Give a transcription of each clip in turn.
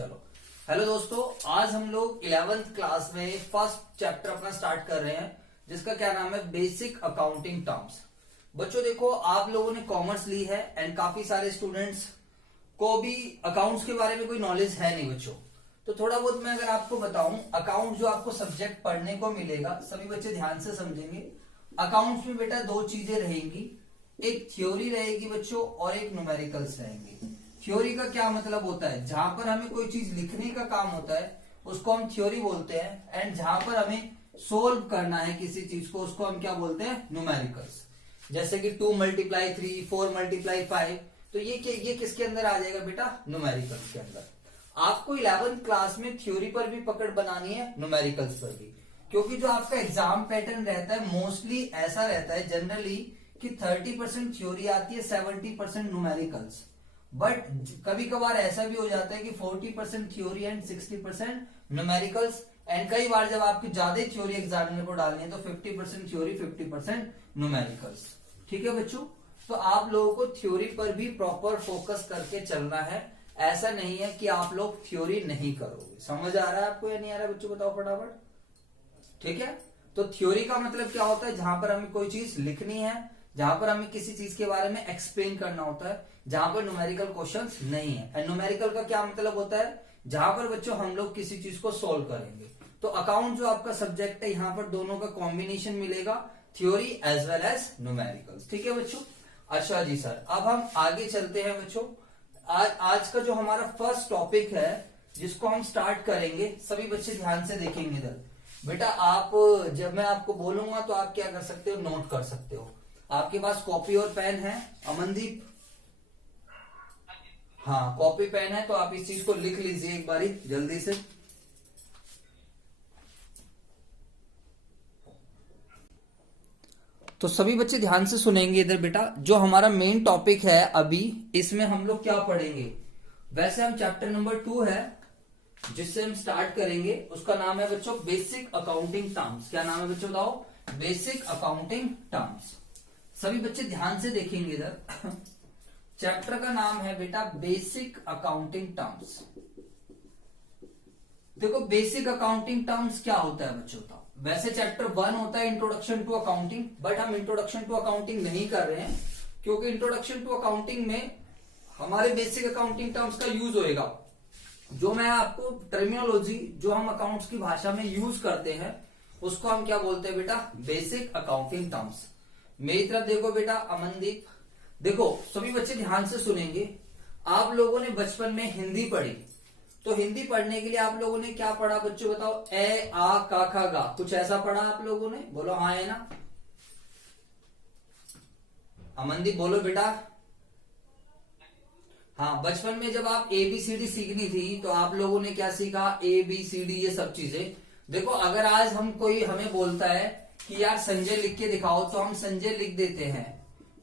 चलो हेलो दोस्तों, आज हम लोग 11th क्लास में फर्स्ट चैप्टर अपना स्टार्ट कर रहे हैं जिसका क्या नाम है बेसिक अकाउंटिंग टर्म्स। बच्चों देखो, आप लोगों ने कॉमर्स ली है एंड काफी सारे स्टूडेंट्स को भी अकाउंट्स के बारे में कोई नॉलेज है नहीं बच्चों। तो थोड़ा बहुत मैं अगर आपको बताऊं, अकाउंट जो आपको सब्जेक्ट पढ़ने को मिलेगा, सभी बच्चे ध्यान से समझेंगे। अकाउंट्स में बेटा दो चीजें रहेंगी, एक थ्योरी रहेगी बच्चों और एक न्यूमेरिकल्स रहेंगे। थ्योरी का क्या मतलब होता है, जहां पर हमें कोई चीज लिखने का काम होता है उसको हम थ्योरी बोलते हैं, एंड जहां पर हमें सोल्व करना है किसी चीज को उसको हम क्या बोलते हैं, न्यूमेरिकल्स। जैसे कि 2 × 3, 4 × 5, तो ये किसके अंदर आ जाएगा बेटा, न्यूमेरिकल्स के अंदर। आपको 11th क्लास में थ्योरी पर भी पकड़ बनानी है, न्यूमेरिकल्स पर भी, क्योंकि जो आपका एग्जाम पैटर्न रहता है मोस्टली ऐसा रहता है जनरली कि 30% थ्योरी आती है, 70% न्यूमेरिकल्स। बट कभी कभार ऐसा भी हो जाता है कि 40% थ्योरी एंड 60% न्यूमेरिकल्स, एंड कई बार जब आपकी ज्यादा थ्योरी एग्जामिनर को डालनी है तो 50% थ्योरी 50% न्यूमेरिकल्स। ठीक है बच्चों, तो आप लोगों को थ्योरी पर भी प्रॉपर फोकस करके चलना है। ऐसा नहीं है कि आप लोग थ्योरी नहीं करोगे। समझ आ रहा है आपको या नहीं आ रहा है बच्चों, बताओ फटाफट। ठीक है, तो थ्योरी का मतलब क्या होता है, जहां पर हमें कोई चीज लिखनी है, जहां पर हमें किसी चीज के बारे में एक्सप्लेन करना होता है, जहां पर न्यूमेरिकल क्वेश्चंस नहीं है। एंड न्यूमेरिकल का क्या मतलब होता है, जहां पर बच्चों हम लोग किसी चीज को सोल्व करेंगे। तो अकाउंट जो आपका सब्जेक्ट है, यहाँ पर दोनों का कॉम्बिनेशन मिलेगा, theory as well as numericals. ठीक है बच्चों। अच्छा जी सर, अब हम आगे चलते हैं बच्चों। आज का जो हमारा फर्स्ट टॉपिक है जिसको हम स्टार्ट करेंगे, सभी बच्चे ध्यान से देखेंगे इधर। बेटा आप, जब मैं आपको बोलूंगा तो आप क्या कर सकते हो, नोट कर सकते हो। आपके पास कॉपी और पेन है अमनदीप? हाँ, कॉपी पेन है तो आप इस चीज को लिख लीजिए एक बारी जल्दी से। तो सभी बच्चे ध्यान से सुनेंगे इधर बेटा। जो हमारा मेन टॉपिक है अभी, इसमें हम लोग क्या पढ़ेंगे, वैसे हम चैप्टर नंबर 2 है जिससे हम स्टार्ट करेंगे, उसका नाम है बच्चों बेसिक अकाउंटिंग टर्म्स। क्या नाम है बच्चों, बताओ। Basic accounting terms. सभी बच्चे ध्यान से देखेंगे इधर। चैप्टर का नाम है बेटा बेसिक अकाउंटिंग टर्म्स। देखो बेसिक अकाउंटिंग टर्म्स क्या होता है बच्चों, बताओ। वैसे चैप्टर 1 होता है इंट्रोडक्शन टू अकाउंटिंग, बट हम इंट्रोडक्शन टू अकाउंटिंग नहीं कर रहे हैं, क्योंकि इंट्रोडक्शन टू अकाउंटिंग में हमारे बेसिक अकाउंटिंग टर्म्स का यूज होएगा। जो मैं आपको टर्मिनोलॉजी जो हम अकाउंट्स की भाषा में यूज करते हैं उसको हम क्या बोलते हैं बेटा, बेसिक अकाउंटिंग टर्म्स। मेरी तरफ देखो बेटा अमनदीप, देखो सभी बच्चे ध्यान से सुनेंगे। आप लोगों ने बचपन में हिंदी पढ़ी, तो हिंदी पढ़ने के लिए आप लोगों ने क्या पढ़ा बच्चों, बताओ। ए आ का खा गा, कुछ ऐसा पढ़ा आप लोगों ने, बोलो हाँ है ना। अमनदीप बोलो बेटा। हाँ, बचपन में जब आप ABCD सीखनी थी तो आप लोगों ने क्या सीखा, ABCD ये सब चीजें। देखो अगर आज हमें बोलता है कि यार संजय लिख के दिखाओ तो हम संजय लिख देते हैं।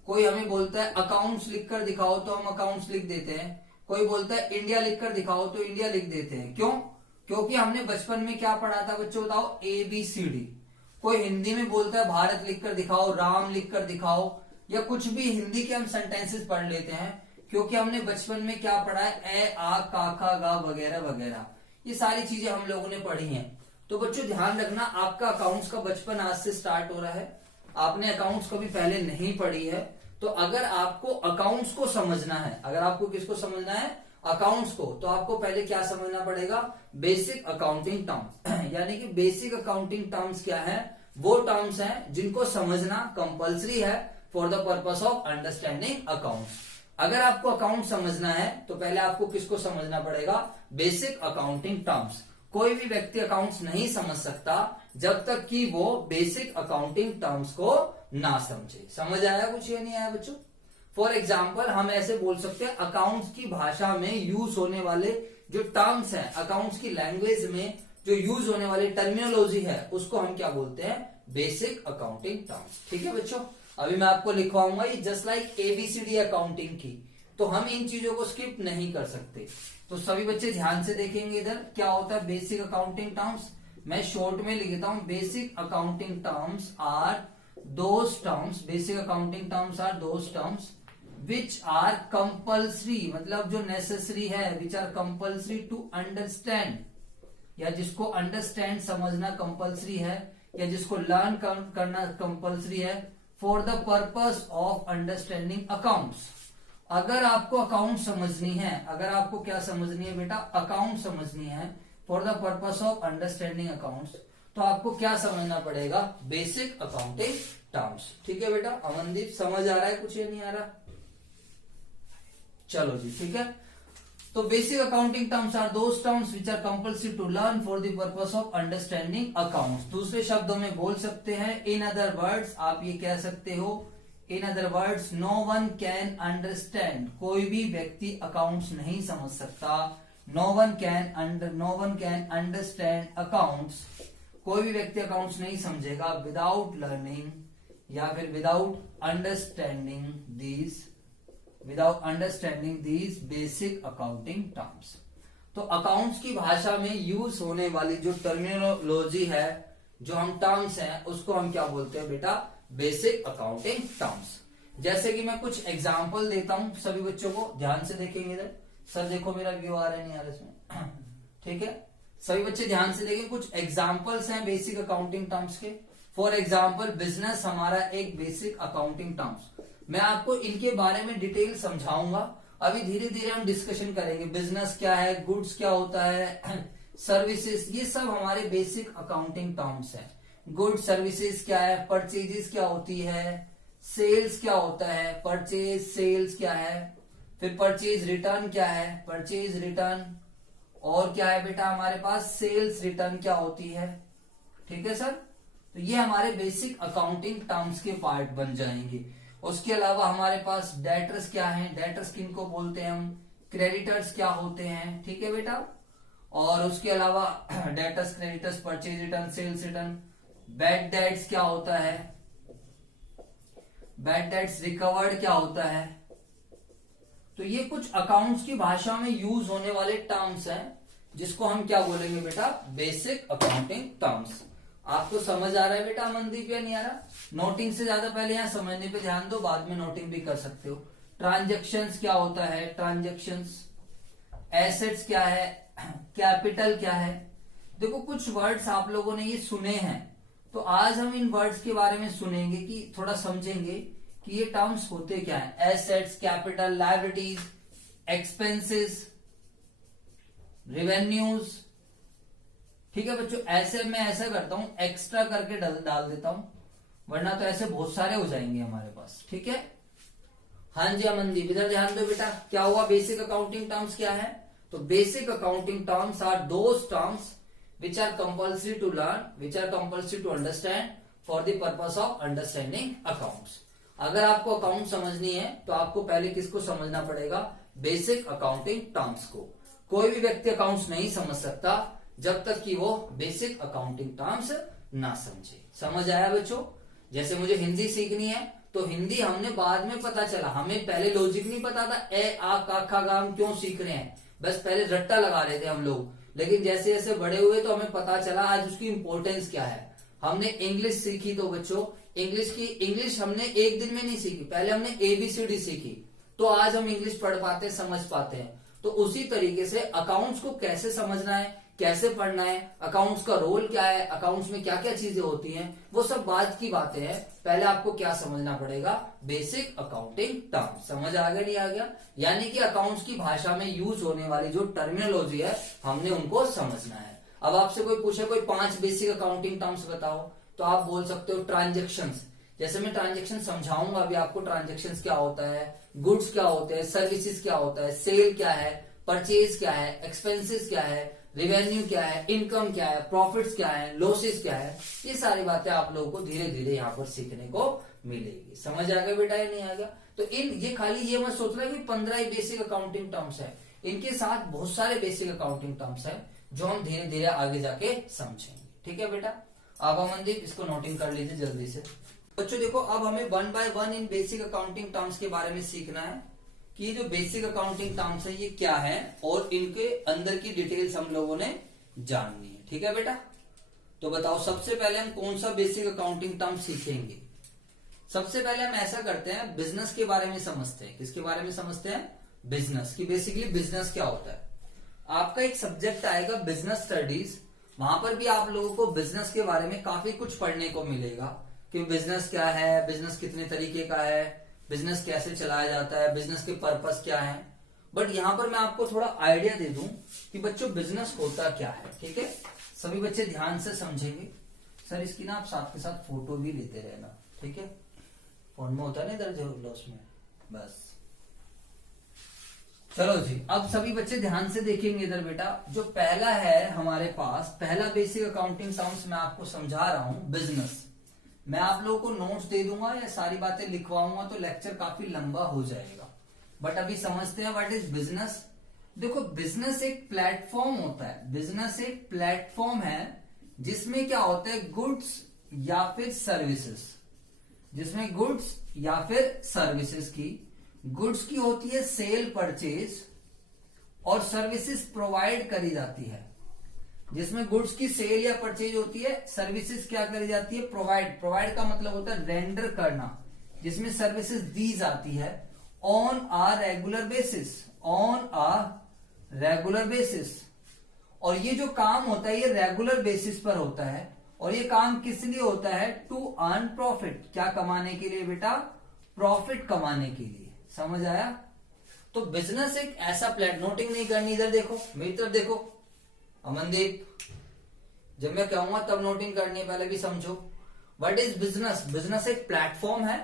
कोई हमें बोलता है अकाउंट्स लिख कर दिखाओ तो हम अकाउंट्स लिख देते हैं। कोई बोलता है इंडिया लिख कर दिखाओ तो इंडिया लिख देते हैं। क्यों? क्योंकि हमने बचपन में क्या पढ़ा था बच्चों, बताओ, ABCD। कोई हिंदी में बोलता है भारत लिख कर दिखाओ, राम लिख कर दिखाओ, या कुछ भी हिंदी के हम सेंटेंसेस पढ़ लेते हैं, क्योंकि हमने बचपन में क्या पढ़ा है, ए आ का खा गा वगैरह वगैरह, ये सारी चीजें हम लोगों ने पढ़ी हैं। तो बच्चों ध्यान रखना, आपका अकाउंट्स का बचपन आज से स्टार्ट हो रहा है। आपने अकाउंट्स कभी पहले नहीं पढ़ी है, तो अगर आपको अकाउंट्स को समझना है, अगर आपको किसको समझना है, अकाउंट्स को, तो आपको पहले क्या समझना पड़ेगा, बेसिक अकाउंटिंग टर्म्स। यानी कि बेसिक अकाउंटिंग टर्म्स क्या है, वो टर्म्स हैं जिनको समझना कंपलसरी है for the purpose of understanding accounts. अगर आपको अकाउंट समझना है तो पहले आपको किसको समझना पड़ेगा, बेसिक अकाउंटिंग टर्म्स। कोई भी व्यक्ति अकाउंट्स नहीं समझ सकता जब तक कि वो बेसिक अकाउंटिंग टर्म्स को ना समझे। समझ आया कुछ या नहीं आया बच्चों? फॉर एग्जाम्पल हम ऐसे बोल सकते हैं, अकाउंट्स की भाषा में यूज होने वाले जो टर्म्स हैं, अकाउंट्स की लैंग्वेज में जो यूज होने वाली टर्मिनोलॉजी है, उसको हम क्या बोलते हैं, बेसिक अकाउंटिंग टर्म्स। ठीक है बच्चों, अभी मैं आपको लिखवाऊंगा ये जस्ट लाइक ABCD अकाउंटिंग की, तो हम इन चीजों को स्किप नहीं कर सकते। तो सभी बच्चे ध्यान से देखेंगे इधर, क्या होता है बेसिक अकाउंटिंग टर्म्स। मैं शॉर्ट में लिखता हूं, basic accounting terms are those terms, basic accounting terms are those terms which are compulsory, मतलब जो नेसेसरी है, which are compulsory to understand, या जिसको अंडरस्टैंड समझना कंपल्सरी है, या जिसको लर्न करना कंपल्सरी है, for the purpose of understanding accounts. अगर आपको अकाउंट समझनी है, अगर आपको क्या समझनी है बेटा, अकाउंट समझनी है, for the purpose of understanding accounts, तो आपको क्या समझना पड़ेगा, बेसिक अकाउंटिंग टर्म्स। ठीक है बेटा, अमनदीप समझ आ रहा है कुछ या नहीं आ रहा? चलो जी, ठीक है। तो basic accounting terms are those terms which are compulsory to learn for the purpose of understanding accounts. दूसरे शब्दों में बोल सकते हैं, इन अदर वर्ड्स आप ये कह सकते हो, in other words no one can understand, कोई भी व्यक्ति अकाउंट्स नहीं समझ सकता। No one can understand accounts, कोई भी व्यक्ति अकाउंट्स नहीं समझेगा विदाउट लर्निंग या फिर without understanding these basic accounting terms. तो अकाउंट्स की भाषा में यूज होने वाली जो टर्मिनोलॉजी है, जो हम टर्म्स हैं, उसको हम क्या बोलते हैं बेटा, बेसिक अकाउंटिंग टर्म्स। जैसे कि मैं कुछ एग्जांपल देता हूं, सभी बच्चों को ध्यान से देखेंगे इधर। सर देखो मेरा व्यू आ रहा है नहीं आ रहा इसमें? ठीक है, सभी बच्चे ध्यान से देखें। कुछ एग्जांपल्स हैं बेसिक अकाउंटिंग टर्म्स के। फॉर एग्जांपल बिजनेस हमारा एक बेसिक अकाउंटिंग टर्म्स। मैं आपको इनके बारे में डिटेल समझाऊंगा, अभी धीरे धीरे हम डिस्कशन करेंगे। बिजनेस क्या है, गुड्स क्या होता है, सर्विसेज, ये सब हमारे बेसिक अकाउंटिंग टर्म्स हैं। गुड सर्विसेज क्या है, परचेजेस क्या होती है, सेल्स क्या होता है, परचेज सेल्स क्या है, फिर परचेज रिटर्न क्या है, परचेज रिटर्न, और क्या है बेटा हमारे पास, सेल्स रिटर्न क्या होती है। ठीक है सर, तो ये हमारे बेसिक अकाउंटिंग टर्म्स के पार्ट बन जाएंगे। उसके अलावा हमारे पास डेटर्स क्या है, डेटर्स किनको बोलते हैं हम, क्रेडिटर्स क्या होते हैं। ठीक है बेटा, और उसके अलावा debtors, creditors, purchase return, sales return. Bad debts क्या होता है, बैड डेट्स रिकवर्ड क्या होता है। तो ये कुछ अकाउंट्स की भाषा में यूज होने वाले टर्म्स हैं, जिसको हम क्या बोलेंगे बेटा, बेसिक अकाउंटिंग टर्म्स। आपको समझ आ रहा है बेटा मनदीप या नहीं आ रहा? नोटिंग से ज्यादा पहले यहां समझने पे ध्यान दो, बाद में नोटिंग भी कर सकते हो। ट्रांजैक्शंस क्या होता है, ट्रांजैक्शंस। एसेट्स क्या है, कैपिटल क्या है। देखो कुछ वर्ड्स आप लोगों ने ये सुने हैं, तो आज हम इन वर्ड्स के बारे में सुनेंगे कि थोड़ा समझेंगे कि ये टर्म्स होते क्या है। Assets, capital, liabilities, expenses, revenues. ठीक है बच्चों, ऐसे मैं ऐसा करता हूं, एक्स्ट्रा करके डाल देता हूं, वरना तो ऐसे बहुत सारे हो जाएंगे हमारे पास। ठीक है, हाँ जी अमनदीप इधर ध्यान दो बेटा। क्या हुआ, बेसिक अकाउंटिंग टर्म्स क्या है? तो basic accounting terms are those terms which are compulsory to learn, which are compulsory to understand for the purpose of understanding accounts। अगर आपको अकाउंट समझनी है तो आपको पहले किसको समझना पड़ेगा, बेसिक अकाउंटिंग टर्म्स को। कोई भी व्यक्ति अकाउंट्स नहीं समझ सकता जब तक कि वो बेसिक अकाउंटिंग टर्म्स ना समझे। समझ आया बच्चों? जैसे मुझे हिंदी सीखनी है तो हिंदी हमने बाद में पता चला, हमें पहले लॉजिक नहीं पता था, ए आ का खा गा हम क्यों सीख रहे हैं, बस पहले रट्टा लगा रहे थे हम लोग। लेकिन जैसे जैसे बड़े हुए तो हमें पता चला आज उसकी इंपॉर्टेंस क्या है। हमने इंग्लिश सीखी तो बच्चों इंग्लिश हमने एक दिन में नहीं सीखी, पहले हमने ABCD सीखी, तो आज हम इंग्लिश पढ़ पाते, समझ पाते हैं। तो उसी तरीके से अकाउंट्स को कैसे समझना है, कैसे पढ़ना है, अकाउंट्स का रोल क्या है, अकाउंट्स में क्या क्या चीजें होती हैं, वो सब बाद की बातें हैं। पहले आपको क्या समझना पड़ेगा, बेसिक अकाउंटिंग टर्म। समझ आ गया नहीं आ गया? यानी कि अकाउंट्स की भाषा में यूज होने वाली जो टर्मिनोलॉजी है हमने उनको समझना है। अब आपसे कोई पूछे कोई 5 बेसिक अकाउंटिंग टर्म्स बताओ, तो आप बोल सकते हो ट्रांजेक्शन्स। जैसे मैं ट्रांजेक्शन समझाऊंगा अभी आपको, ट्रांजेक्शन्स क्या होता है, गुड्स क्या होते हैं, सर्विसेज क्या होता है, सेल क्या है, परचेज क्या है, एक्सपेंसेस क्या है, रेवेन्यू क्या है, इनकम क्या है, प्रॉफिट्स क्या है, लॉसेस क्या है। ये सारी बातें आप लोगों को धीरे धीरे यहाँ पर सीखने को मिलेगी। समझ आ गया बेटा या नहीं आ गया? तो ये खाली ये मत सोचना कि 15 ही बेसिक अकाउंटिंग टर्म्स है, इनके साथ बहुत सारे बेसिक अकाउंटिंग टर्म्स है जो हम धीरे धीरे आगे जाके समझेंगे। ठीक है बेटा, आप अमनदीप इसको नोटिंग कर लीजिए जल्दी से। बच्चों देखो, अब हमें 1 by 1 in basic accounting terms के बारे में सीखना है कि ये जो बेसिक अकाउंटिंग टर्म्स है ये क्या है और इनके अंदर की डिटेल्स हम लोगों ने जाननी है। ठीक है बेटा, तो बताओ सबसे पहले हम कौन सा बेसिक अकाउंटिंग टर्म सीखेंगे? सबसे पहले हम ऐसा करते हैं, बिजनेस के बारे में समझते हैं। किसके बारे में समझते हैं? बिजनेस की। बेसिकली बिजनेस क्या होता है। आपका एक सब्जेक्ट आएगा बिजनेस स्टडीज, वहां पर भी आप लोगों को बिजनेस के बारे में काफी कुछ पढ़ने को मिलेगा कि बिजनेस क्या है, बिजनेस कितने तरीके का है, बिजनेस कैसे चलाया जाता है, बिजनेस के पर्पस क्या है। बट यहां पर मैं आपको थोड़ा आइडिया दे दूं कि बच्चों बिजनेस होता क्या है। ठीक है, सभी बच्चे ध्यान से समझेंगे। सर इसकी ना आप साथ के साथ फोटो भी लेते रहना, ठीक है। फोन में होता है ना इधर जो लॉस में, बस। चलो जी, अब सभी बच्चे ध्यान से देखेंगे इधर बेटा। जो पहला है हमारे पास, पहला बेसिक अकाउंटिंग टर्म्स मैं आपको समझा रहा हूं, बिजनेस। मैं आप लोगों को नोट्स दे दूंगा या सारी बातें लिखवाऊंगा तो लेक्चर काफी लंबा हो जाएगा। बट अभी समझते हैं व्हाट इज बिजनेस। देखो, बिजनेस एक प्लेटफॉर्म होता है। बिजनेस एक प्लेटफॉर्म है जिसमें क्या होता है, गुड्स या फिर सर्विसेज, जिसमें गुड्स या फिर सर्विसेज की, गुड्स की होती है सेल परचेज और सर्विसेज प्रोवाइड करी जाती है। जिसमें गुड्स की सेल या परचेज होती है, सर्विसेज क्या करी जाती है, प्रोवाइड। प्रोवाइड का मतलब होता है रेंडर करना, जिसमें सर्विसेज दी जाती है on a regular basis, on a regular basis. और ये जो काम होता है ये रेगुलर बेसिस पर होता है। और ये काम किस लिए होता है, टू अर्न प्रॉफिट। क्या कमाने के लिए बेटा, प्रॉफिट कमाने के लिए। समझ आया। तो बिजनेस एक ऐसा नोटिंग नहीं करनी, इधर देखो, मेरी तरफ देखो अमनदीप, जब मैं कहूंगा तब नोटिंग करनी है, पहले भी समझो। What is business. बिजनेस एक प्लेटफॉर्म है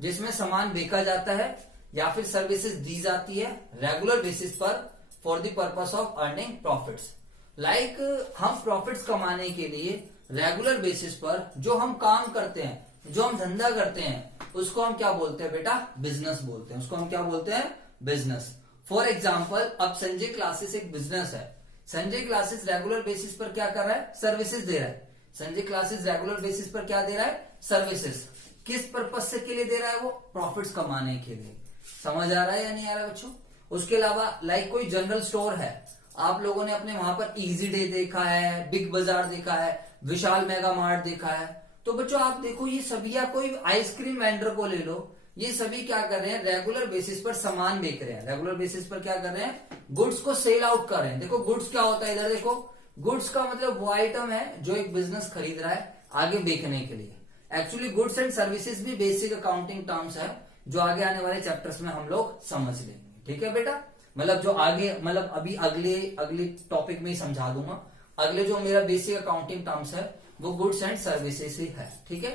जिसमें सामान बेचा जाता है या फिर सर्विसेज दी जाती है रेगुलर बेसिस पर for the purpose of earning profits. Like हम प्रॉफिट्स कमाने के लिए रेगुलर बेसिस पर जो हम काम करते हैं, जो हम धंधा करते हैं, उसको हम क्या बोलते हैं बेटा, बिजनेस बोलते हैं। उसको हम क्या बोलते हैं, बिजनेस। फॉर एग्जाम्पल, अब संजय क्लासेस एक बिजनेस है। संजय क्लासेस रेगुलर बेसिस पर क्या कर रहा है, सर्विसेज दे रहा है। संजय क्लासेस रेगुलर बेसिस पर क्या दे रहा है, सर्विसेज। किस पर्पज से के लिए दे रहा है वो, प्रॉफिट्स कमाने के लिए। समझ आ रहा है या नहीं आ रहा बच्चों। उसके अलावा लाइक कोई जनरल स्टोर है, आप लोगों ने अपने वहां पर इजी डे देखा है, बिग बाजार देखा है, विशाल मेगा मार्ट देखा है। तो बच्चों आप देखो, ये सभी, या कोई आइसक्रीम वेंडर को ले लो, ये सभी क्या कर रहे हैं, रेगुलर बेसिस पर सामान बेच रहे हैं। रेगुलर बेसिस पर क्या कर रहे हैं, गुड्स को सेल आउट कर रहे हैं। देखो गुड्स क्या होता है, इधर देखो, गुड्स का मतलब वो आइटम है जो एक बिजनेस खरीद रहा है आगे बेचने के लिए। एक्चुअली गुड्स एंड सर्विसेज भी बेसिक अकाउंटिंग टर्म्स है जो आगे आने वाले चैप्टर्स में हम लोग समझ लेंगे। ठीक है बेटा, मतलब जो आगे, मतलब अभी अगले टॉपिक में ही समझा दूंगा। अगले जो मेरा बेसिक अकाउंटिंग टर्म्स है वो गुड्स एंड सर्विसेज ही है। ठीक है,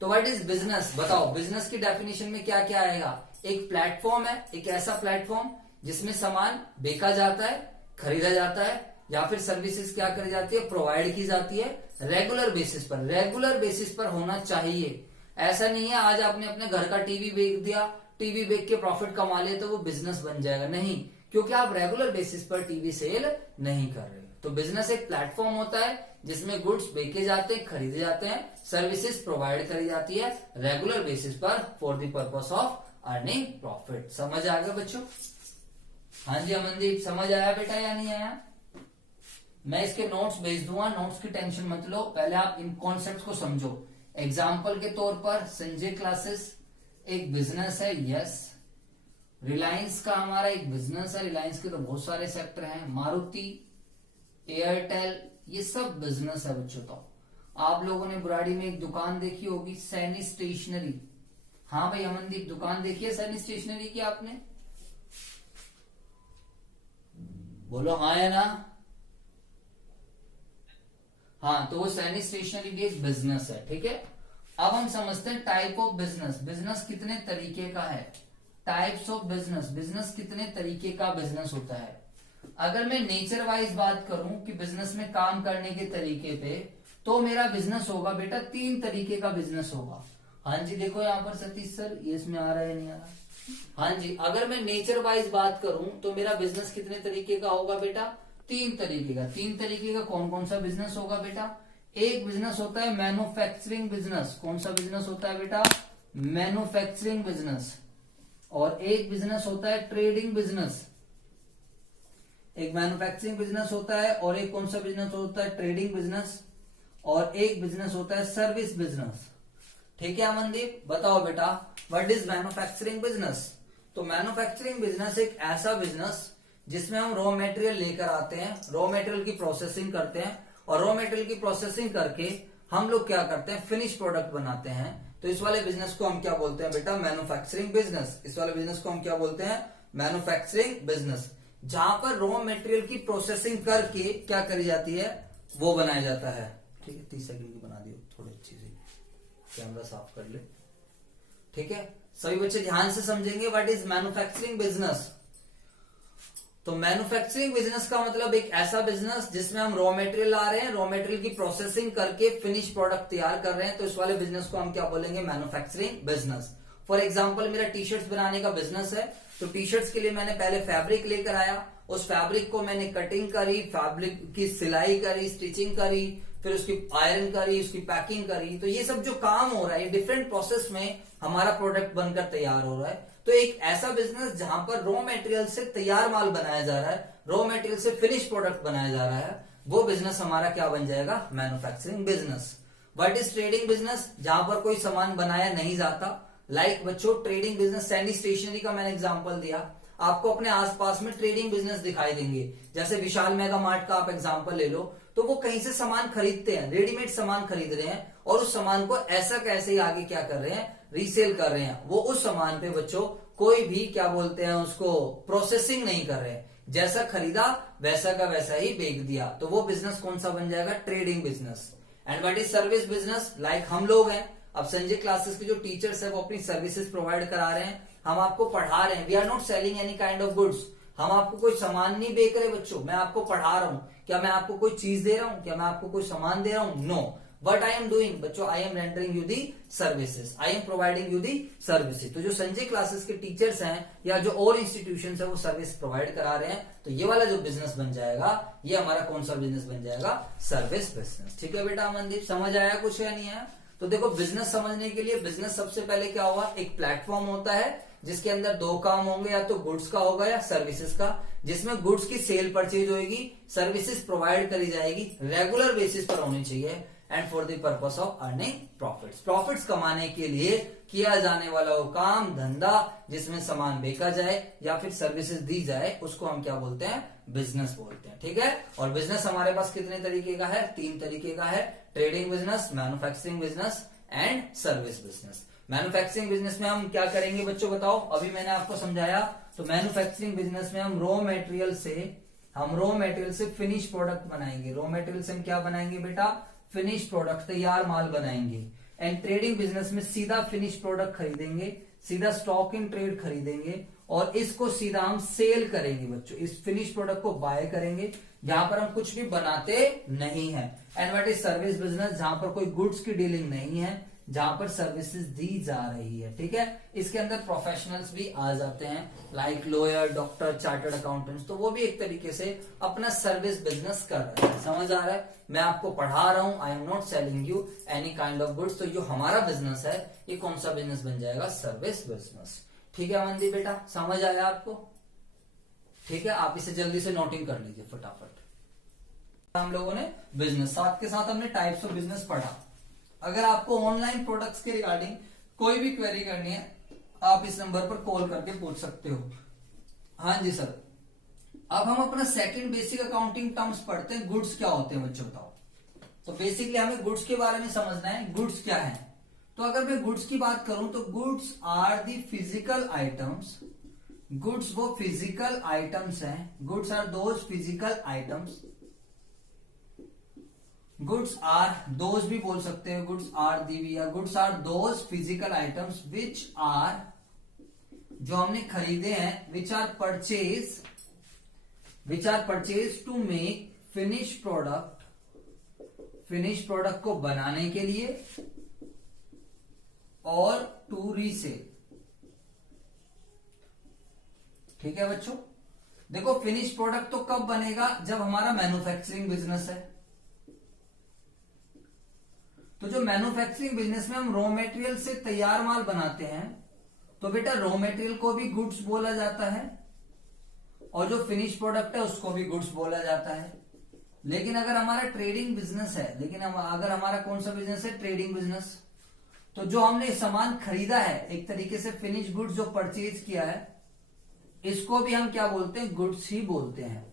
तो व्हाट इज बिजनेस, बताओ। बिजनेस की डेफिनेशन में क्या क्या आएगा, एक प्लेटफॉर्म है, एक ऐसा प्लेटफॉर्म जिसमें सामान बेचा जाता है, खरीदा जाता है, या फिर सर्विसेज क्या करी जाती है, प्रोवाइड की जाती है रेगुलर बेसिस पर। रेगुलर बेसिस पर होना चाहिए। ऐसा नहीं है आज आपने अपने घर का टीवी बेच दिया, टीवी बेच के प्रॉफिट कमा लिया तो वो बिजनेस बन जाएगा, नहीं, क्योंकि आप रेगुलर बेसिस पर टीवी सेल नहीं कर रहे। तो बिजनेस एक प्लेटफॉर्म होता है जिसमें गुड्स बेचे जाते हैं, खरीदे जाते हैं, सर्विसेज प्रोवाइड करी जाती है रेगुलर बेसिस पर for the purpose of earning profit. समझ आ गया बच्चों। हाँ जी अमनदीप, समझ आया बेटा या नहीं आया। मैं इसके नोट्स भेज दूंगा, नोट्स की टेंशन मत लो, पहले आप इन कॉन्सेप्ट्स को समझो। एग्जाम्पल के तौर पर संजय क्लासेस एक बिजनेस है, यस। रिलायंस का हमारा एक बिजनेस है, रिलायंस के तो बहुत सारे सेक्टर हैं, मारुति, एयरटेल, ये सब बिजनेस है बच्चों। तो आप लोगों ने बुराड़ी में एक दुकान देखी होगी, सैनी स्टेशनरी। हाँ भाई अमनदीप, दुकान देखी है सैनी स्टेशनरी की आपने, बोलो हाँ या ना। हाँ, तो वो सैनी स्टेशनरी भी एक बिजनेस है। ठीक है, अब हम समझते हैं टाइप ऑफ बिजनेस। बिजनेस कितने तरीके का है, टाइप्स ऑफ बिजनेस। बिजनेस कितने तरीके का बिजनेस होता है। अगर मैं नेचर वाइज बात करूं कि बिजनेस में काम करने के तरीके पे, तो मेरा बिजनेस होगा बेटा 3 तरीके का बिजनेस होगा। हाँ जी देखो यहाँ पर सतीश सर, ये इसमें आ रहा है नहीं आ रहा। हाँ जी, अगर मैं नेचर वाइज बात करूं तो मेरा बिजनेस कितने तरीके का होगा बेटा, 3 तरीके का। 3 तरीके का कौन कौन सा बिजनेस होगा बेटा। एक बिजनेस होता है मैन्युफैक्चरिंग बिजनेस। कौन सा बिजनेस होता है बेटा, मैन्युफैक्चरिंग बिजनेस। और एक बिजनेस होता है ट्रेडिंग बिजनेस। एक मैन्युफैक्चरिंग बिजनेस होता है और एक कौन सा बिजनेस होता है, ट्रेडिंग बिजनेस। और एक बिजनेस होता है सर्विस बिजनेस। ठीक है अमनदीप, बताओ बेटा व्हाट इज मैन्युफैक्चरिंग बिजनेस। तो मैन्युफैक्चरिंग बिजनेस एक ऐसा बिजनेस जिसमें हम रॉ मटेरियल लेकर आते हैं, रॉ मटेरियल की प्रोसेसिंग करते हैं, और रॉ मटेरियल की प्रोसेसिंग करके हम लोग क्या करते हैं, फिनिश प्रोडक्ट बनाते हैं। तो इस वाले बिजनेस को हम क्या बोलते हैं बेटा, मैन्युफैक्चरिंग बिजनेस। इस वाले बिजनेस को हम क्या बोलते हैं, मैन्युफैक्चरिंग बिजनेस, जहां पर रॉ मटेरियल की प्रोसेसिंग करके क्या करी जाती है, वो बनाया जाता है। ठीक है, 30 सेकंड की बना दियो, थोड़ी अच्छी से कैमरा साफ कर ले। ठीक है, सभी बच्चे ध्यान से समझेंगे व्हाट इज मैन्युफैक्चरिंग बिजनेस। तो मैन्युफैक्चरिंग बिजनेस का मतलब एक ऐसा बिजनेस जिसमें हम रॉ मटेरियल ला रहे हैं, रॉ मटेरियल की प्रोसेसिंग करके फिनिश प्रोडक्ट तैयार कर रहे हैं। तो इस वाले बिजनेस को हम क्या बोलेंगे, मैन्युफैक्चरिंग बिजनेस। फॉर एग्जांपल मेरा टी शर्ट्स बनाने का बिजनेस है, तो टी शर्ट्स के लिए मैंने पहले फैब्रिक लेकर आया, उस फैब्रिक को मैंने कटिंग करी, फैब्रिक की सिलाई करी, स्टिचिंग करी, फिर उसकी आयरन करी, उसकी पैकिंग करी। तो ये सब जो काम हो रहा है डिफरेंट प्रोसेस में हमारा प्रोडक्ट बनकर तैयार हो रहा है। तो एक ऐसा बिजनेस जहां पर रॉ मटेरियल से तैयार माल बनाया जा रहा है, रॉ मटेरियल से फिनिश प्रोडक्ट बनाया जा रहा है, वो बिजनेस हमारा क्या बन जाएगा, manufacturing business. What is trading business, जहां पर कोई सामान बनाया नहीं जाता। लाइक बच्चों ट्रेडिंग बिजनेस, सैंडी स्टेशनरी का मैंने एग्जांपल दिया, आपको अपने आसपास में ट्रेडिंग बिजनेस दिखाई देंगे। जैसे विशाल मेगा मार्ट का आप एग्जांपल ले लो, तो वो कहीं से सामान खरीदते हैं, रेडीमेड सामान खरीद रहे हैं, और उस सामान को ऐसा कैसे ही आगे क्या कर रहे हैं, रीसेल कर रहे हैं। वो उस सामान पे बच्चों कोई भी क्या बोलते हैं उसको, प्रोसेसिंग नहीं कर रहे हैं, जैसा खरीदा वैसा का वैसा ही बेच दिया। तो वो बिजनेस कौन सा बन जाएगा, trading business. And what is service business, like हम लोग हैं, अब संजय क्लासेस के जो टीचर्स है वो अपनी सर्विसेज प्रोवाइड करा रहे हैं, हम आपको पढ़ा रहे हैं। We are not selling any kind of goods, हम आपको कोई सामान नहीं बेच रहे बच्चों, मैं आपको पढ़ा रहा हूं। क्या मैं आपको कोई चीज दे रहा हूं, क्या मैं आपको कोई सामान दे रहा हूं, no. What I am doing बच्चों, I am rendering you the services, I am providing you the services। तो जो संजय क्लासेस के टीचर्स हैं या जो और इंस्टीट्यूशंस है वो सर्विस प्रोवाइड करा रहे हैं, तो ये वाला जो बिजनेस बन जाएगा, ये हमारा कौन सा बिजनेस बन जाएगा, सर्विस बिजनेस। ठीक है बेटा मनदीप, समझ आया कुछ या नहीं आया। तो देखो बिजनेस समझने के लिए बिजनेस सबसे पहले क्या हुआ, एक प्लेटफॉर्म होता है जिसके अंदर दो काम होंगे, या तो गुड्स का होगा या सर्विसेज का, जिसमें गुड्स की सेल परचेज होगी, सर्विसेज प्रोवाइड करी जाएगी, रेगुलर बेसिस पर होनी चाहिए, and for the purpose of earning profits, profits कमाने के लिए किया जाने वाला वो काम धंधा जिसमें सामान बेचा जाए या फिर सर्विसेज दी जाए, उसको हम क्या बोलते हैं, बिजनेस बोलते हैं। ठीक है, और बिजनेस हमारे पास कितने तरीके का है, 3 तरीके का है, trading business, manufacturing business and service business. Manufacturing business में हम क्या करेंगे बच्चों बताओ, अभी मैंने आपको समझाया। तो मैन्युफैक्चरिंग बिजनेस में हम रॉ मटेरियल से फिनिश प्रोडक्ट बनाएंगे, रॉ मटेरियल से हम क्या बनाएंगे बेटा, फिनिश प्रोडक्ट, तैयार माल बनाएंगे। एंड ट्रेडिंग बिजनेस में सीधा फिनिश प्रोडक्ट खरीदेंगे, सीधा स्टॉक इन ट्रेड खरीदेंगे, और इसको सीधा हम सेल करेंगे बच्चों, इस फिनिश प्रोडक्ट को बाय करेंगे, जहां पर हम कुछ भी बनाते नहीं है। And what is service business, जहां पर कोई गुड्स की डीलिंग नहीं है, जहां पर सर्विसेज दी जा रही है। ठीक है, इसके अंदर प्रोफेशनल्स भी आ जाते हैं, like lawyer, doctor, chartered accountants, तो वो भी एक तरीके से अपना सर्विस बिजनेस कर रहे हैं। समझ आ रहा है, मैं आपको पढ़ा रहा हूं, I am not selling you any kind of goods. तो जो हमारा बिजनेस है ये कौन सा बिजनेस बन जाएगा, सर्विस बिजनेस। ठीक है अमनदीप बेटा, समझ आया आपको। ठीक है, आप इसे जल्दी से नोटिंग कर लीजिए फटाफट। हम लोगों ने बिजनेस, साथ के साथ हमने टाइप्स ऑफ बिजनेस पढ़ा। अगर आपको ऑनलाइन प्रोडक्ट्स के रिगार्डिंग कोई भी क्वेरी करनी है, आप इस नंबर पर कॉल करके पूछ सकते हो। हाँ जी सर। अब हम अपना सेकंड बेसिक अकाउंटिंग टर्म्स पढ़ते हैं, गुड्स क्या होते हैं बच्चों बताओ। तो बेसिकली हमें गुड्स के बारे में समझना है, गुड्स क्या है। तो अगर मैं गुड्स की बात करूं तो goods are the physical items, goods वो फिजिकल आइटम्स हैं, goods are those physical items, goods are those भी बोल सकते हैं, गुड्स आर दी भी, या goods are those physical items which are, जो हमने खरीदे हैं, which are purchase to make finish product को बनाने के लिए, और टू रीसेल। ठीक है बच्चों, देखो फिनिश प्रोडक्ट तो कब बनेगा, जब हमारा मैन्युफैक्चरिंग बिजनेस है। तो जो मैन्युफैक्चरिंग बिजनेस में हम रॉ मटेरियल से तैयार माल बनाते हैं, तो बेटा रॉ मटेरियल को भी गुड्स बोला जाता है, और जो फिनिश प्रोडक्ट है उसको भी गुड्स बोला जाता है। लेकिन अगर हमारा ट्रेडिंग बिजनेस है, अगर हमारा कौन सा बिजनेस है, ट्रेडिंग बिजनेस, तो जो हमने सामान खरीदा है, एक तरीके से फिनिश गुड्स जो परचेज किया है, इसको भी हम क्या बोलते हैं, गुड्स ही बोलते हैं।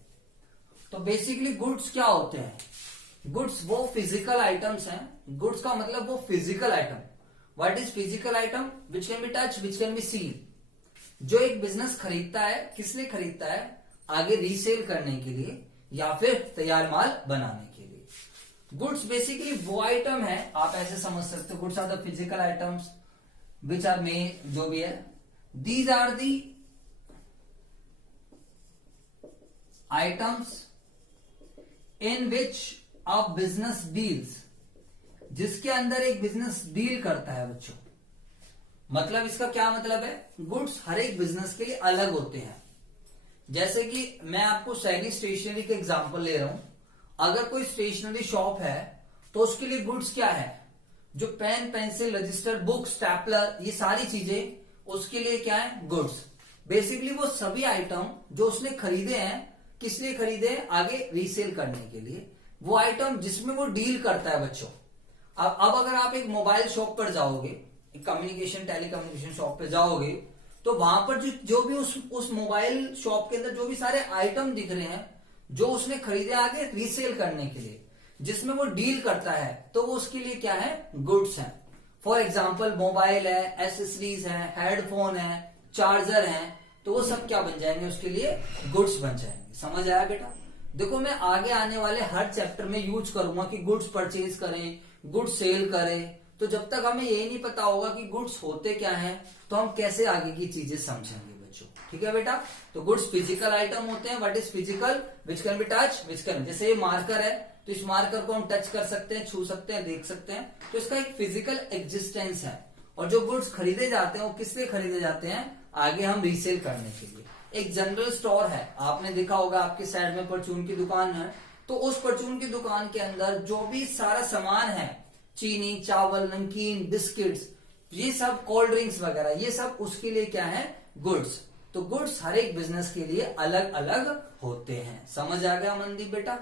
तो बेसिकली गुड्स क्या होते हैं, गुड्स वो फिजिकल आइटम्स हैं। गुड्स का मतलब वो physical item. What is physical item? Which can be touch, which can be seen. जो एक बिजनेस खरीदता है, किस लिए खरीदता है? आगे रीसेल करने के लिए या फिर तैयार माल बनाने के लिए। गुड्स बेसिकली वो आइटम है, आप ऐसे समझ सकते हो, goods are the physical items which are made, जो भी है, these are the items in which a business deals, जिसके अंदर एक बिजनेस डील करता है बच्चों। मतलब इसका क्या मतलब है, गुड्स हर एक बिजनेस के लिए अलग होते हैं। जैसे कि मैं आपको सैनी स्टेशनरी के एग्जांपल ले रहा हूं। अगर कोई स्टेशनरी शॉप है तो उसके लिए गुड्स क्या है, जो pen, pencil, register, book, stapler, ये सारी चीजें उसके लिए क्या है, गुड्स। बेसिकली वो सभी आइटम जो उसने खरीदे हैं, किस लिए खरीदे हैं, आगे रीसेल करने के लिए। वो आइटम जिसमें वो डील करता है बच्चों। अब अगर आप एक मोबाइल शॉप पर जाओगे, एक कम्युनिकेशन टेलीकम्युनिकेशन शॉप पे जाओगे, तो वहां पर जो भी उस मोबाइल शॉप के अंदर जो भी सारे आइटम दिख रहे हैं, जो उसने खरीदे आगे रीसेल करने के लिए, जिसमें वो डील करता है, तो वो उसके लिए क्या है, गुड्स है। फॉर एग्जाम्पल मोबाइल है, एसेसरीज है, हेडफोन है, चार्जर है, तो वो सब क्या बन जाएंगे, उसके लिए गुड्स बन जाएंगे। समझ आया बेटा? देखो मैं आगे आने वाले हर चैप्टर में यूज करूंगा कि गुड्स परचेज करें, गुड्स सेल करें। तो जब तक हमें यही नहीं पता होगा कि गुड्स होते क्या हैं, तो हम कैसे आगे की चीजें समझेंगे बच्चों। ठीक है बेटा? तो गुड्स फिजिकल आइटम होते हैं। What is physical? Which can be touch, which can, जैसे ये मार्कर है, तो इस मार्कर को हम टच कर सकते हैं, छू सकते हैं, देख सकते हैं, तो इसका एक फिजिकल एग्जिस्टेंस है। और जो गुड्स खरीदे जाते हैं वो किस लिए खरीदे जाते हैं, आगे हम रीसेल करने के लिए। एक जनरल स्टोर है, आपने देखा होगा आपके साइड में परचून की दुकान है, तो उस परचून की दुकान के अंदर जो भी सारा सामान है, चीनी, चावल, नमकीन, बिस्किट्स, ये सब, कोल्ड ड्रिंक्स वगैरह, ये सब उसके लिए क्या है, गुड्स। तो गुड्स हर एक बिजनेस के लिए अलग अलग होते हैं। समझ आ गया मनदीप बेटा?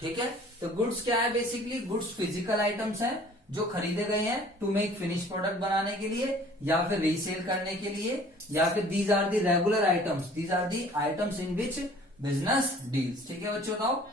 ठीक है? तो गुड्स क्या है, बेसिकली गुड्स फिजिकल आइटम्स हैं जो खरीदे गए हैं टू मेक फिनिश प्रोडक्ट बनाने के लिए या फिर रीसेल करने के लिए, या फिर these are the regular items, these are the items in which business deals. ठीक है बच्चों? बताओ,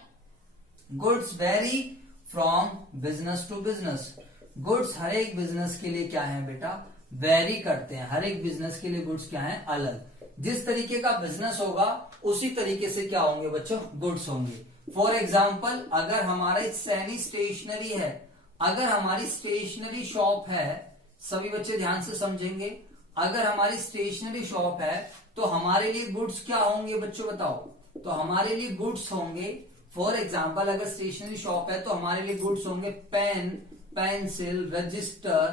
goods very from business to business. Goods हर एक बिजनेस के लिए क्या है बेटा, वेरी करते हैं। हर एक बिजनेस के लिए गुड्स क्या है, अलग। जिस तरीके का बिजनेस होगा उसी तरीके से क्या होंगे बच्चों, गुड्स होंगे। फॉर एग्जाम्पल, अगर हमारा सैनी स्टेशनरी है, अगर हमारी स्टेशनरी शॉप है, सभी बच्चे ध्यान से समझेंगे, अगर हमारी स्टेशनरी शॉप है तो हमारे लिए गुड्स क्या होंगे बच्चों, बताओ? तो हमारे लिए गुड्स होंगे, फॉर एग्जाम्पल अगर स्टेशनरी शॉप है तो हमारे लिए गुड्स होंगे pen, pencil, register,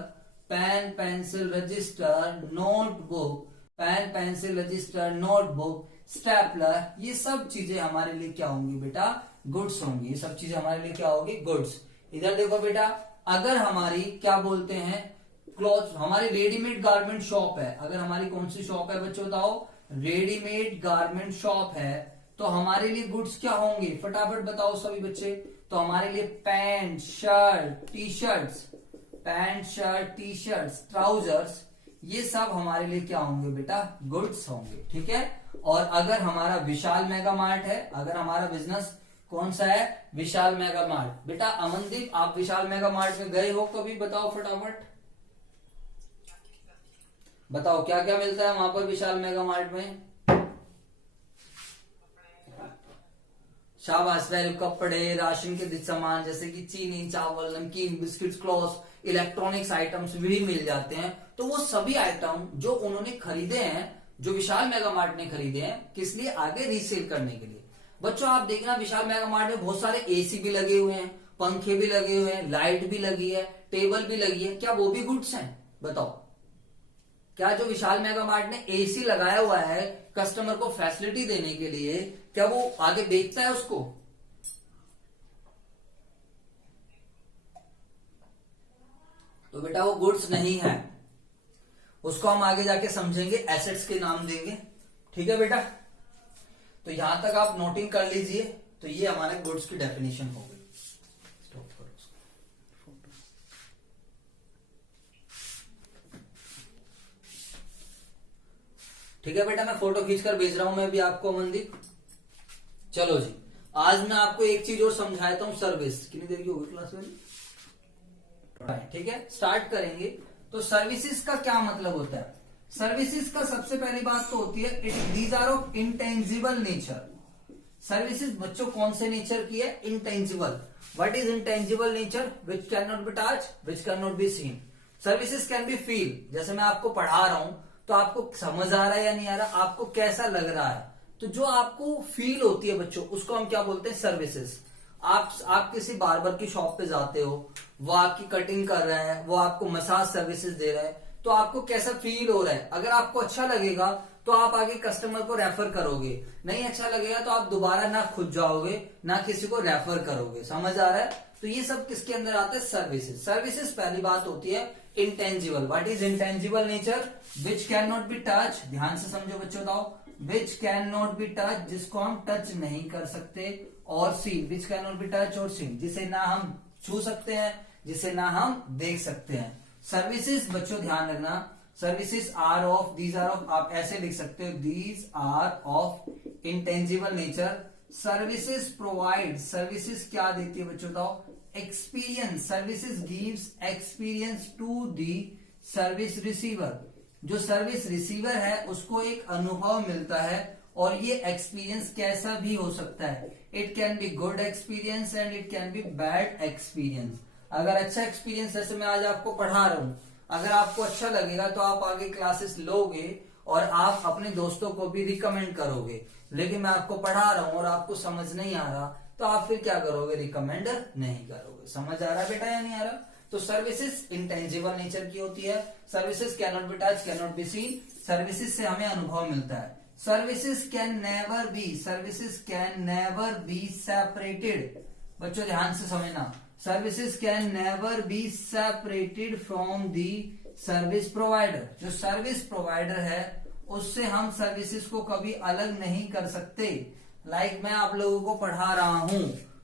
pen, pencil, register, notebook, pen, pencil, register, notebook, stapler, ये सब चीजें हमारे लिए क्या होंगी बेटा, गुड्स होंगी। ये सब चीजें हमारे लिए क्या होगी, गुड्स। इधर देखो बेटा, अगर हमारी क्या बोलते हैं, क्लॉथ, हमारी रेडीमेड गारमेंट शॉप है, अगर हमारी कौन सी शॉप है बच्चों, बताओ? रेडीमेड गारमेंट शॉप है, तो हमारे लिए गुड्स क्या होंगे, फटाफट बताओ सभी बच्चे? तो हमारे लिए pant, shirt, T shirts, pant, shirt, T shirts, trousers, ये सब हमारे लिए क्या होंगे बेटा, गुड्स होंगे। ठीक है? और अगर हमारा विशाल मेगा मार्ट है, अगर हमारा बिजनेस कौन सा है, विशाल मेगा मार्ट। बेटा अमनदीप, आप विशाल मेगा मार्ट में गए हो कभी, बताओ फटाफट, बताओ क्या क्या मिलता है वहां पर विशाल मेगा मार्ट में? शाबाश, वेल, कपड़े, राशन के सामान जैसे कि चीनी, चावल, नमकीन, बिस्किट्स, क्लॉथ्स, इलेक्ट्रॉनिक्स आइटम्स भी मिल जाते हैं। तो वो सभी आइटम जो उन्होंने खरीदे हैं, जो विशाल मेगा मार्ट ने खरीदे हैं, किस लिए, आगे रीसेल करने के लिए। बच्चों आप देखना, विशाल मेगा मार्ट में बहुत सारे एसी भी लगे हुए हैं, पंखे भी लगे हुए हैं, लाइट भी लगी है, टेबल भी लगी है, क्या वो भी गुड्स हैं, बताओ? क्या जो विशाल मेगा मार्ट ने एसी लगाया हुआ है कस्टमर को फैसिलिटी देने के लिए, क्या वो आगे बेचता है उसको? तो बेटा वो गुड्स नहीं है, उसको हम आगे जाके समझेंगे, एसेट्स के नाम देंगे। ठीक है बेटा? तो यहां तक आप नोटिंग कर लीजिए। तो ये हमारे गुड्स की डेफिनेशन हो गई। स्टॉप करो उसको। ठीक है बेटा, मैं फोटो खींचकर भेज रहा हूं मैं भी आपको अमनदीप। चलो जी, आज मैं आपको एक चीज और समझाता हूं, सर्विस। कितनी देर की होगी क्लास में? ठीक है, स्टार्ट करेंगे। तो सर्विसेज का क्या मतलब होता है? सर्विसेज का सबसे पहली बात तो होती है these are of intangible nature. Services बच्चों कौन से नेचर की है? Intangible. What is intangible nature? Which can not be touch, which can not be seen. Services can be feel. जैसे मैं आपको पढ़ा रहा हूं तो आपको समझ आ रहा है या नहीं आ रहा, आपको कैसा लग रहा है, तो जो आपको फील होती है बच्चों, उसको हम क्या बोलते हैं? सर्विसेज। आप किसी बार्बर की शॉप पे जाते हो, वो आपकी कटिंग कर रहा है, वो आपको मसाज सर्विसेज दे रहा है, तो आपको कैसा फील हो रहा है? अगर आपको अच्छा लगेगा तो आप आगे कस्टमर को रेफर करोगे, नहीं अच्छा लगेगा तो आप दोबारा ना खुद जाओगे ना किसी को रेफर करोगे। समझ आ रहा है? तो ये सब किसके अंदर आता है? सर्विसेज। सर्विसेज पहली बात होती है intangible. What is intangible nature? Which can not be touch. ध्यान से समझो बच्चों, बताओ। Which can not be touch, जिसको हम टच नहीं कर सकते, और seen, which can not be touch और सीन, जिसे ना हम छू सकते हैं, जिसे ना हम देख सकते हैं। सर्विसेज बच्चों ध्यान रखना, services are of, these are of, आप ऐसे लिख सकते हो, these are of intangible nature. Services provide, services क्या देती है बच्चों बताओ? Experience. Services gives experience to the service receiver. जो सर्विस रिसीवर है उसको एक अनुभव मिलता है, और ये एक्सपीरियंस कैसा भी हो सकता है। It can be good experience and it can be bad experience. अगर अच्छा एक्सपीरियंस, जैसे मैं आज आपको पढ़ा रहा हूं, अगर आपको अच्छा लगेगा तो आप आगे क्लासेस लोगे और आप अपने दोस्तों को भी रिकमेंड करोगे। लेकिन मैं आपको पढ़ा रहा हूं और आपको समझ नहीं आ रहा, तो आप फिर क्या करोगे? रिकमेंड नहीं करोगे। समझ आ रहा है बेटा या नहीं आ रहा? तो सर्विसेज इंटेंजिबल नेचर की होती है। Services can not be touch, can not be seen. Services से हमें अनुभव मिलता है। Services can never be, services can never be separated. बच्चों ध्यान से समझना, services can never be separated from the service provider. जो सर्विस प्रोवाइडर है उससे हम सर्विसेज को कभी अलग नहीं कर सकते। लाइक मैं आप लोगों को पढ़ा रहा हूं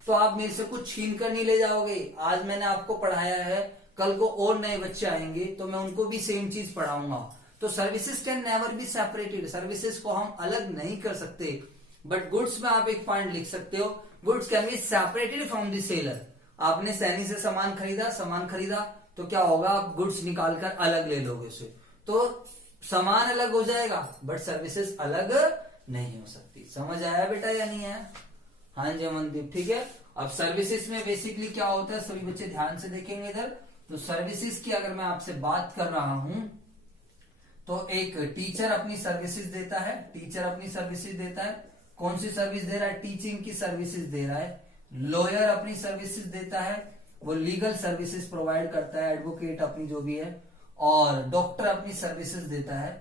तो आप मेरे से कुछ छीन कर नहीं ले जाओगे। आज मैंने आपको पढ़ाया है, कल को और नए बच्चे आएंगे तो मैं उनको भी सेम चीज पढ़ाऊंगा। तो services can never be separated, services को हम अलग नहीं कर सकते। बट गुड्स में आप एक पॉइंट लिख सकते हो, goods can be separated from the seller. आपने सैनी से सामान खरीदा तो क्या होगा? आप गुड्स निकालकर अलग ले लोगे उसे, तो सामान अलग हो जाएगा बट सर्विसेज अलग नहीं हो सकती। समझ आया बेटा या नहीं आया? हाँ जी अमनदीप, ठीक है। अब सर्विसेज में बेसिकली क्या होता है, सभी बच्चे ध्यान से देखेंगे इधर। तो सर्विसेज की अगर मैं आपसे बात कर रहा हूं तो एक टीचर अपनी सर्विसेज देता है, टीचर अपनी सर्विसेज देता है। कौन सी सर्विस दे रहा है? टीचिंग की सर्विसेज दे रहा है। लॉयर अपनी सर्विसेज देता है, वो लीगल सर्विसेज प्रोवाइड करता है, एडवोकेट अपनी जो भी है। और डॉक्टर अपनी सर्विसेज देता है,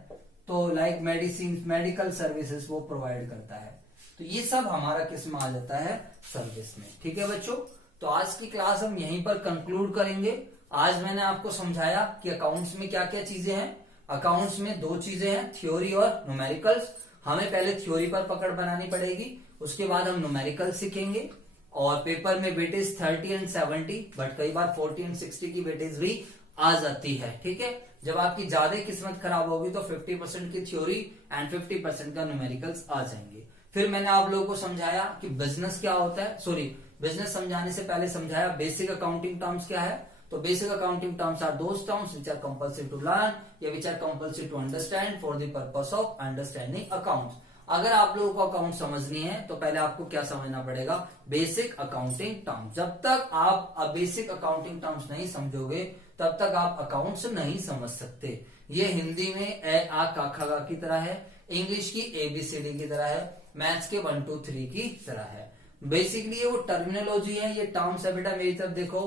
तो लाइक मेडिसिन, मेडिकल सर्विसेज वो प्रोवाइड करता है। तो ये सब हमारा किस में आ जाता है? सर्विस में। ठीक है बच्चों, तो आज की क्लास हम यहीं पर कंक्लूड करेंगे। आज मैंने आपको समझाया कि अकाउंट्स में क्या क्या चीजें हैं। अकाउंट्स में दो चीजें हैं, थ्योरी और न्यूमेरिकल्स। हमें पहले थ्योरी पर पकड़ बनानी पड़ेगी, उसके बाद हम न्यूमेरिकल सीखेंगे। और पेपर में वेटेज 30 एंड 70, बट कई बार 40 एंड 60 की वेटेज भी आ जाती है। ठीक है, जब आपकी ज्यादा किस्मत खराब होगी तो 50% की थ्योरी एंड 50% का न्यूमेरिकल्स आ जाएंगे। फिर मैंने आप लोगों को समझाया कि बिजनेस क्या होता है, सॉरी बिजनेस समझाने से पहले समझाया बेसिक अकाउंटिंग टर्म्स क्या है। तो basic accounting terms are those terms which are compulsory to learn या which are compulsory to understand for the purpose of understanding accounts. अगर आप लोगों को अकाउंट समझनी है तो पहले आपको क्या समझना पड़ेगा? Basic accounting terms. जब तक आप बेसिक अकाउंटिंग टर्म्स नहीं समझोगे तब तक आप अकाउंट्स नहीं समझ सकते। ये हिंदी में ए आ का खा गा की तरह है, इंग्लिश की ABCD की तरह है, मैथ्स के 1 2 3 की तरह है। बेसिकली ये वो टर्मिनोलॉजी है, ये टर्म्स है। बेटा मेरी तरफ देखो,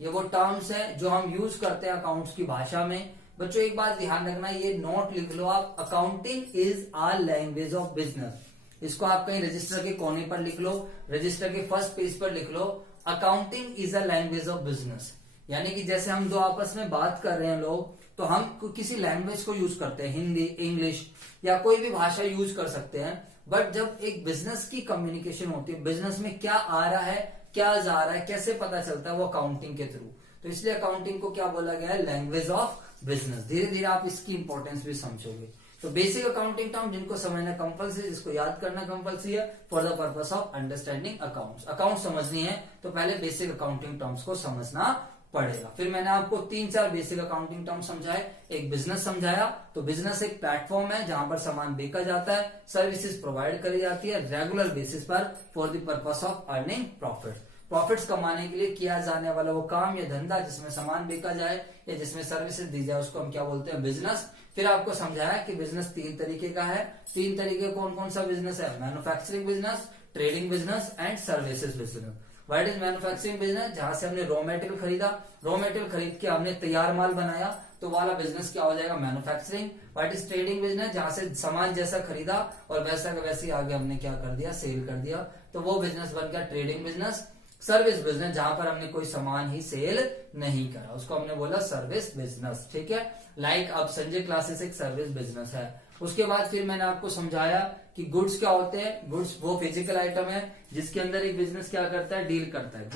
ये वो टर्म्स है जो हम यूज करते हैं अकाउंट्स की भाषा में। बच्चों एक बात ध्यान रखना, ये नोट लिख लो आप, accounting is a language of business. इसको आप कहीं रजिस्टर के कोने पर लिख लो, रजिस्टर के फर्स्ट पेज पर लिख लो, accounting is a language of business. यानी कि जैसे हम दो आपस में बात कर रहे हैं लोग, तो हम किसी लैंग्वेज को यूज करते हैं, हिंदी, इंग्लिश या कोई भी भाषा यूज कर सकते हैं। बट जब एक बिजनेस की कम्युनिकेशन होती है, बिजनेस में क्या आ रहा है, क्या जा रहा है, कैसे पता चलता है, वो अकाउंटिंग के थ्रू। तो इसलिए अकाउंटिंग को क्या बोला गया है? Language of business. धीरे धीरे आप इसकी इंपॉर्टेंस भी समझोगे। तो बेसिक अकाउंटिंग टर्म जिनको समझना कंपल्सरी, जिसको याद करना कंपल्सरी है for the purpose of understanding accounts. Account समझनी है तो पहले बेसिक अकाउंटिंग टर्म्स को समझना पड़ेगा। फिर मैंने आपको 3-4 बेसिक अकाउंटिंग टर्म समझाए। एक बिजनेस समझाया, तो बिजनेस एक प्लेटफॉर्म है जहां पर सामान बेचा जाता है, सर्विसेज प्रोवाइड करी जाती है रेगुलर बेसिस पर for the purpose of earning profit. Profits कमाने के लिए किया जाने वाला वो काम या धंधा जिसमें सामान बेचा जाए या जिसमें सर्विसेज दी जाए उसको हम क्या बोलते हैं, बिजनेस। फिर आपको समझाया कि बिजनेस 3 तरीके का है। 3 तरीके कौन कौन सा बिजनेस है, manufacturing business, trading business and services business. What is manufacturing business, जहां से हमने रॉ मटेरियल खरीदा, रॉ मटेरियल खरीद के हमने तैयार माल बनाया, तो वाला बिजनेस क्या हो जाएगा, manufacturing. What is trading business, जहां से सामान जैसा खरीदा और वैसा का वैसे आगे हमने क्या कर दिया, सेल कर दिया, तो वो बिजनेस बन गया ट्रेडिंग बिजनेस। सर्विस बिजनेस, जहां पर हमने कोई सामान ही सेल नहीं करा, उसको हमने बोला सर्विस बिजनेस। ठीक है, लाइक अब संजय क्लासेस एक सर्विस बिजनेस है। उसके बाद फिर मैंने आपको समझाया कि गुड्स क्या होते हैं। गुड्स वो फिजिकल आइटम है जिसके अंदर एक बिजनेस क्या करता है, डील करता है।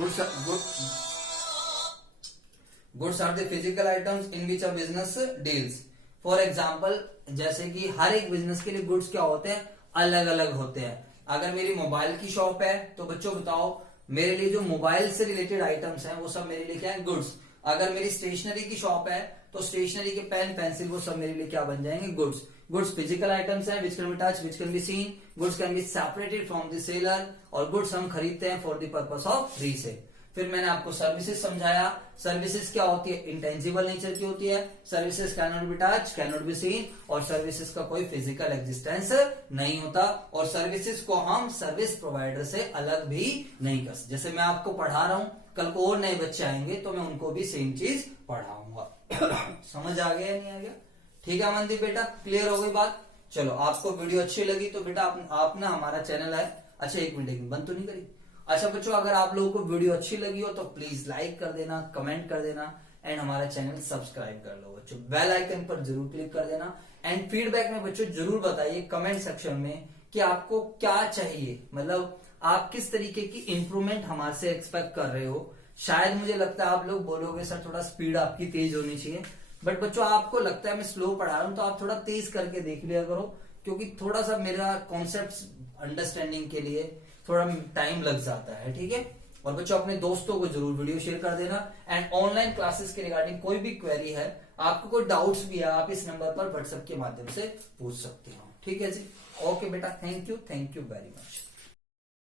Goods are the physical items in which a business deals. For example, जैसे कि हर एक बिजनेस के लिए गुड्स क्या होते हैं, अलग अलग होते हैं। अगर मेरी मोबाइल की शॉप है तो बच्चों बताओ मेरे लिए जो मोबाइल से रिलेटेड आइटम्स हैं वो सब मेरे लिए क्या है, गुड्स। अगर मेरी स्टेशनरी की शॉप है तो स्टेशनरी के पेन पेंसिल वो सब मेरे लिए क्या बन जाएंगे, गुड्स। गुड्स फिजिकल आइटम्स हैं which can be touch, which can be seen, goods can be separated from the seller, और गुड्स हम खरीदते हैं for the purpose of resale. फिर मैंने आपको सर्विसेज समझाया। सर्विसेज क्या होती है, इंटेंजिबल नेचर की होती है। Services can not be touch, can not be scene, और सर्विसेज का कोई फिजिकल एग्जिस्टेंस नहीं होता। और सर्विसेज को हम सर्विस प्रोवाइडर से अलग भी नहीं कर सकते। जैसे मैं आपको पढ़ा रहा हूं, कल को और नए बच्चे आएंगे तो मैं उनको भी सेम चीज पढ़ाऊंगा। समझ आ गया या नहीं आ गया? ठीक है अमनदीप बेटा, क्लियर हो गई बात। चलो, आपको वीडियो अच्छी लगी तो बेटा आप ना हमारा चैनल है, अच्छा एक मिनट बंद तो नहीं करी। अच्छा बच्चों, अगर आप लोगों को वीडियो अच्छी लगी हो तो प्लीज लाइक कर देना, कमेंट कर देना एंड हमारा चैनल सब्सक्राइब कर लो बच्चों। बेल आइकन पर जरूर क्लिक कर देना एंड फीडबैक में बच्चों जरूर बताइए कमेंट सेक्शन में कि आपको क्या चाहिए, मतलब आप किस तरीके की इंप्रूवमेंट हमारे से एक्सपेक्ट कर रहे हो। शायद मुझे लगता है आप लोग बोलोगे सर थोड़ा स्पीड आपकी तेज होनी चाहिए, बट बच्चों आपको लगता है मैं स्लो पढ़ा रहा हूं तो आप थोड़ा तेज करके देख लिया करो, क्योंकि थोड़ा सा मेरा कॉन्सेप्ट अंडरस्टैंडिंग के लिए थोड़ा टाइम लग जाता है। ठीक है, और बच्चों अपने दोस्तों को जरूर वीडियो शेयर कर देना। एंड ऑनलाइन क्लासेस के रिगार्डिंग कोई भी क्वेरी है, आपको कोई डाउट्स भी है, आप इस नंबर पर व्हाट्सएप के माध्यम से पूछ सकते हो। ठीक है जी, ओके बेटा, थैंक यू वेरी मच।